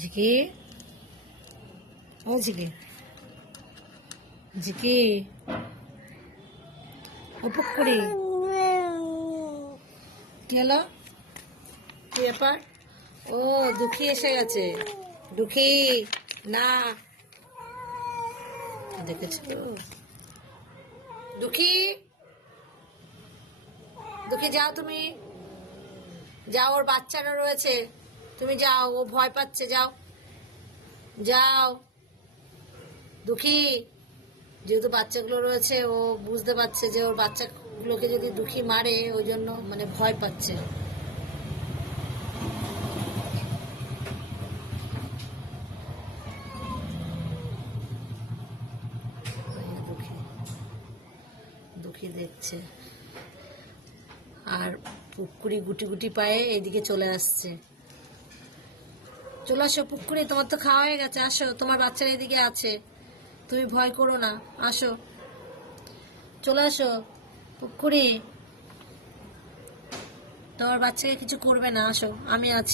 ঝিকি, ও ঝিকি, ঝিকি, ও পুকুরি, কি হলো? কি ব্যাপার? ও দুঃখী এসে গেছে। দুঃখী না, দেখেছো দুঃখী, দুঃখী যাও, তুমি যাও, ওর বাচ্চারা রয়েছে, তুমি যাও, ও ভয় পাচ্ছে, যাও যাও। দুঃখী, যেহেতু বাচ্চাগুলো রয়েছে, ও বুঝতে পারছে যে ওর বাচ্চাগুলোকে যদি দুঃখী মারে, ওই জন্য মানে ভয় পাচ্ছে। দুঃখী, দুঃখী দেখছে, আর পুকুরি গুটি গুটি পায়ে এদিকে চলে আসছে। চলে আসো পুকুরি, তোমার তো খাওয়া হয়ে গেছে, আসো, তোমার বাচ্চারা এদিকে আছে, তুমি ভয় করো না, আসো, চলে আসো পুকুরি, তোমার বাচ্চাকে কিছু করবে না, আসো, আমি আছি।